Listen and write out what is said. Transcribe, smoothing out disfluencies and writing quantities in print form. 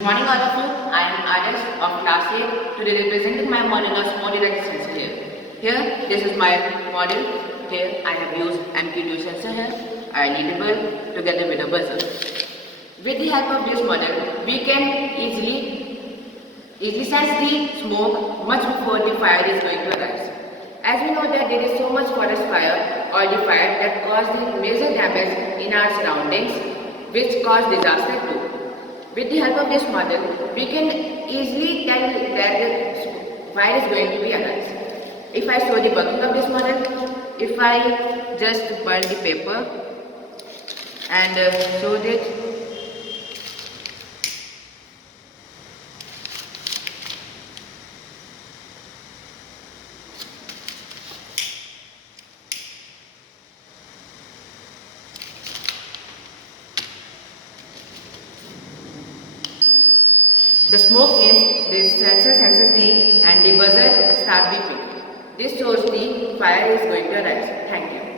Good morning all of you. I am Adarsh of class 8. Today representing my model of small detector sensor here. This is my model. Here I have used MQ2 sensor here, a LED bulb together with a buzzer. With the help of this model, we can easily sense the smoke much before the fire is going to arise. As we know that there is so much forest fire or the fire that cause the major damage in our surroundings, which cause disaster too. With the help of this model, we can easily tell that the fire is going to be arise. If I show the working of this model, if I just burn the paper and show it, the smoke means the sensor senses the and the buzzer start beeping. This shows the fire is going to arise. Thank you.